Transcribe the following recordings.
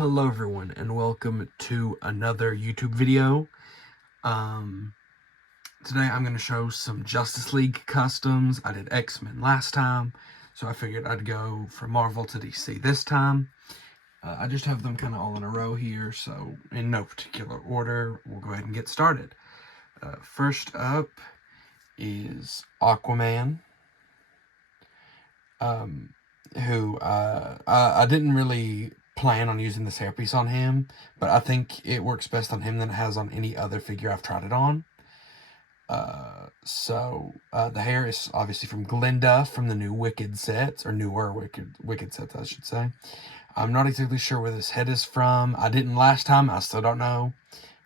Hello everyone and welcome to another YouTube video. Today I'm going to show some Justice League customs. I did X-Men last time, so I figured I'd go from Marvel to DC this time. I just have them kind of all in a row here, so in no particular order, we'll go ahead and get started. First up is Aquaman, who I didn't really plan on using this hairpiece on him, but I think it works best on him than it has on any other figure I've tried it on. The hair is obviously from Glinda from the new Wicked sets, or newer Wicked sets, I should say. I'm not exactly sure where this head is from. I didn't last time. I still don't know.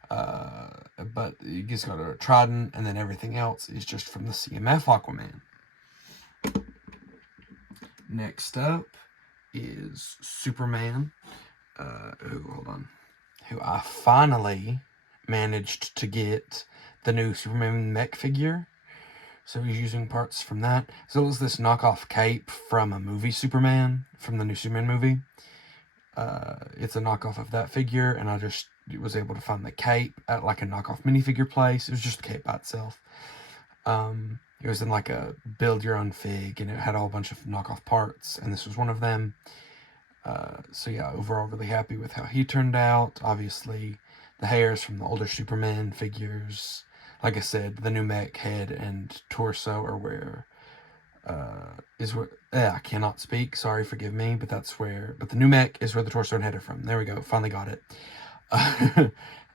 But you just got a trident, and then everything else is just from the CMF Aquaman. Next up is Superman, who I finally managed to get the new Superman mech figure. So he's using parts from that. So it's this knockoff cape from a movie Superman, from the new Superman movie. It's a knockoff of that figure, and I just was able to find the cape at like a knockoff minifigure place. It was just the cape by itself. It was in like a build your own fig, and it had a whole bunch of knockoff parts, and this was one of them. So yeah, overall really happy with how he turned out. Obviously, the hairs from the older Superman figures. Like I said, the new mech head and torso are where, I cannot speak, sorry, forgive me, but the new mech is where the torso and head are from. There we go, finally got it.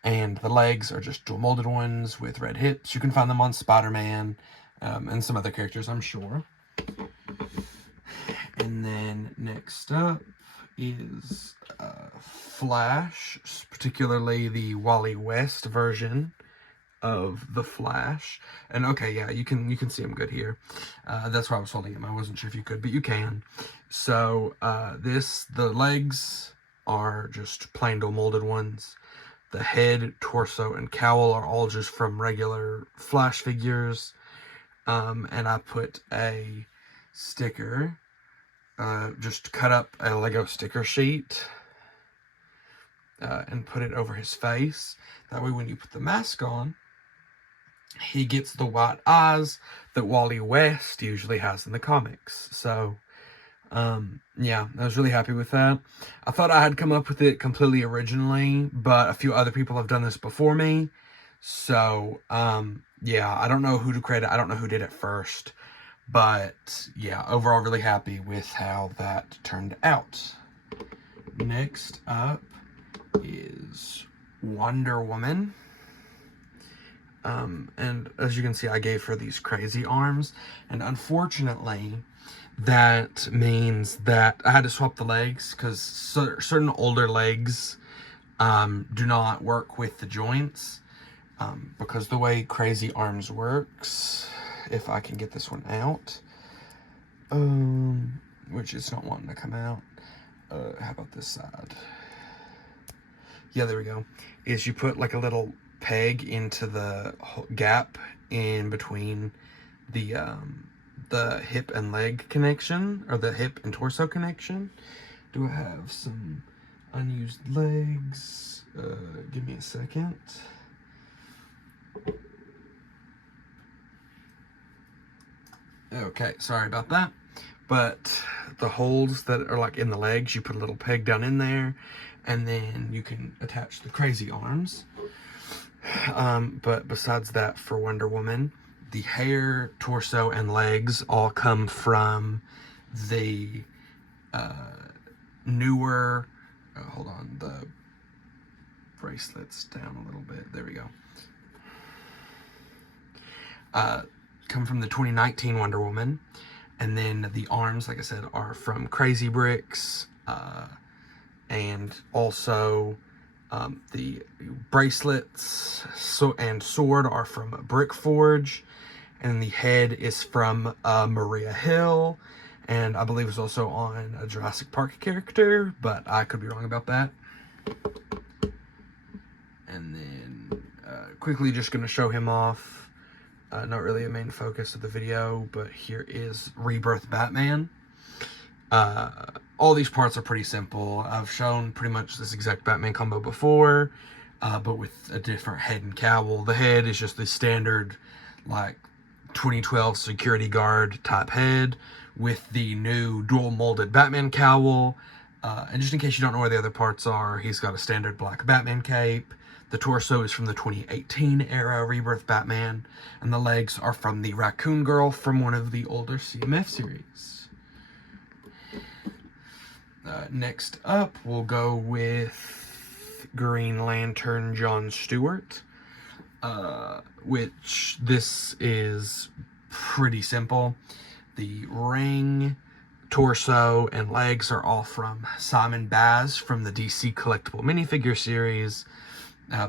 And the legs are just dual molded ones with red hips. You can find them on Spider-Man, and some other characters, I'm sure. And then next up is Flash, particularly the Wally West version of the Flash. And okay, yeah, you can see him good here. That's why I was holding him. I wasn't sure if you could, but you can. So the legs are just plain dual molded ones. The head, torso, and cowl are all just from regular Flash figures. And I put a sticker, just cut up a Lego sticker sheet and put it over his face. That way when you put the mask on, he gets the white eyes that Wally West usually has in the comics. So, yeah, I was really happy with that. I thought I had come up with it completely originally, but a few other people have done this before me. So, yeah, I don't know who to credit. I don't know who did it first. But, yeah, overall really happy with how that turned out. Next up is Wonder Woman. And as you can see, I gave her these crazy arms, and unfortunately that means that I had to swap the legs, because certain older legs do not work with the joints, because the way Crazy Arms works, if I can get this one out, which is not wanting to come out, how about this side? Yeah, there we go. Is you put like a little peg into the gap in between the hip and leg connection, or the hip and torso connection. Do I have some unused legs? Give me a second. Okay, sorry about that. But the holes that are like in the legs, you put a little peg down in there, and then you can attach the crazy arms. But besides that, for Wonder Woman, the hair, torso, and legs all come from the newer, hold on, the bracelets down a little bit, there we go. Come from the 2019 Wonder Woman, and then the arms, like I said, are from Crazy Bricks, and also the bracelets and sword are from Brick Forge, and the head is from Maria Hill, and I believe it's also on a Jurassic Park character, but I could be wrong about that. And then quickly just going to show him off. Not really a main focus of the video, but here is Rebirth Batman. All these parts are pretty simple. I've shown pretty much this exact Batman combo before, but with a different head and cowl. The head is just the standard, like, 2012 security guard type head with the new dual molded Batman cowl. And just in case you don't know where the other parts are, he's got a standard black Batman cape. The torso is from the 2018 era Rebirth Batman, and the legs are from the Raccoon Girl from one of the older CMF series. Next up, we'll go with Green Lantern John Stewart, which this is pretty simple. The ring, torso, and legs are all from Simon Baz from the DC collectible minifigure series,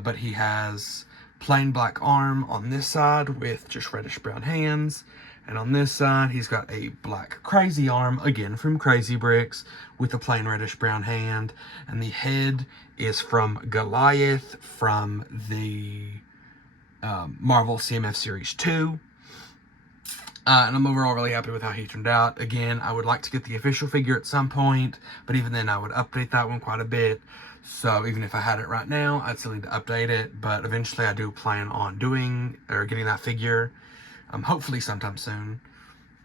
but he has plain black arm on this side with just reddish brown hands, and on this side he's got a black crazy arm, again from Crazy Bricks, with a plain reddish brown hand, and the head is from Goliath from the Marvel CMF Series 2. And I'm overall really happy with how he turned out. Again, I would like to get the official figure at some point, but even then I would update that one quite a bit. So even if I had it right now, I'd still need to update it, but eventually I do plan on doing or getting that figure, hopefully sometime soon.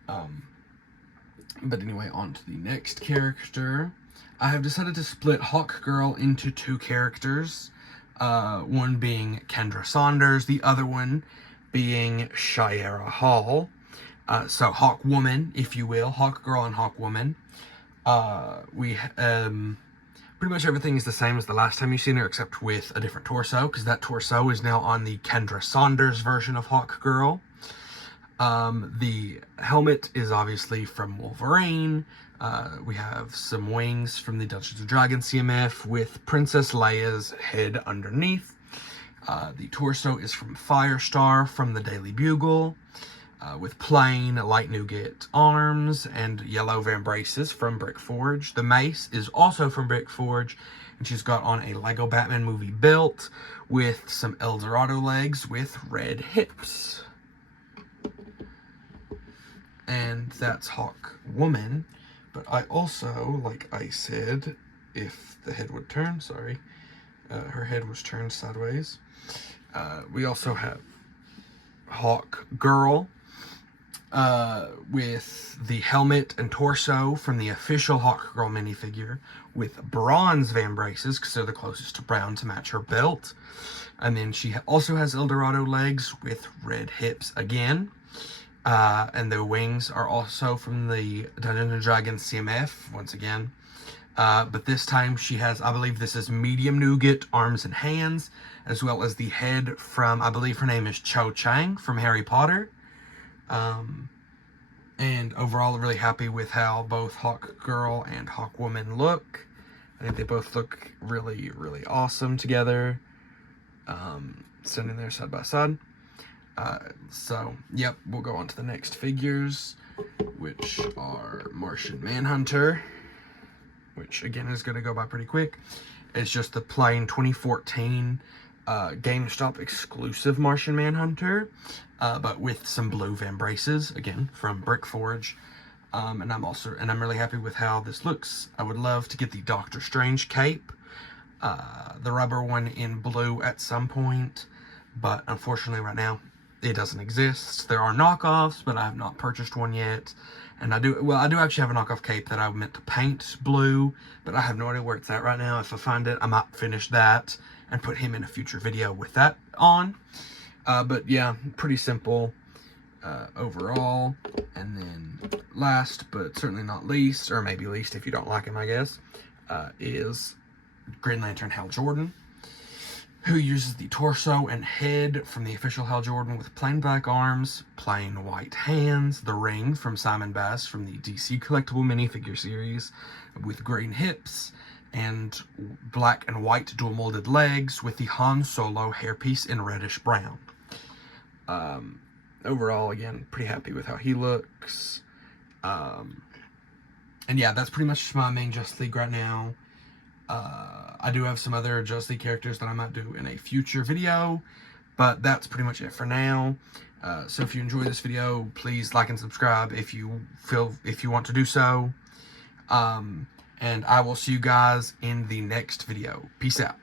But anyway, on to the next character. I have decided to split Hawk Girl into two characters, one being Kendra Saunders, the other one being Shiera Hall. So Hawk Woman, if you will, Hawk Girl and Hawk Woman. Pretty much everything is the same as the last time you've seen her, except with a different torso, because that torso is now on the Kendra Saunders version of Hawk Girl. The helmet is obviously from Wolverine. We have some wings from the Dungeons & Dragons CMF with Princess Leia's head underneath. The torso is from Firestar from the Daily Bugle, with plain light nougat arms and yellow vambraces from Brick Forge. The mace is also from Brick Forge, and she's got on a Lego Batman movie belt with some El Dorado legs with red hips. And that's Hawk Woman. But I also, like I said, if the head would turn, sorry, her head was turned sideways. We also have Hawk Girl, with the helmet and torso from the official Hawk Girl minifigure, with bronze vambraces, because they're the closest to brown to match her belt. And then she also has El Dorado legs with red hips again. And the wings are also from the Dungeons & Dragons CMF, once again. But this time she has, I believe this is medium nougat arms and hands, as well as the head from, I believe her name is Cho Chang from Harry Potter. And overall, really happy with how both Hawk Girl and Hawk Woman look. I think they both look really, really awesome together, standing there side by side. So, yep, we'll go on to the next figures, which are Martian Manhunter, which again is going to go by pretty quick. It's just the plain 2014 GameStop exclusive Martian Manhunter, but with some blue vambraces, again, from Brick Forge. And I'm really happy with how this looks. I would love to get the Doctor Strange cape, the rubber one in blue at some point, but unfortunately right now it doesn't exist. There are knockoffs, but I have not purchased one yet. And I do actually have a knockoff cape that I meant to paint blue, but I have no idea where it's at right now. If I find it, I might finish that and put him in a future video with that on. But yeah, pretty simple overall. And then last, but certainly not least, or maybe least if you don't like him, I guess, is Green Lantern Hal Jordan, who uses the torso and head from the official Hal Jordan with plain black arms, plain white hands, the ring from Simon Baz from the DC collectible minifigure series with green hips, and black and white dual molded legs with the Han Solo hairpiece in reddish brown. Overall, again, pretty happy with how he looks. And yeah, that's pretty much my main Justice League right now. I do have some other Justice League characters that I might do in a future video, but that's pretty much it for now. So if you enjoy this video, please like and subscribe if you want to do so. And I will see you guys in the next video. Peace out.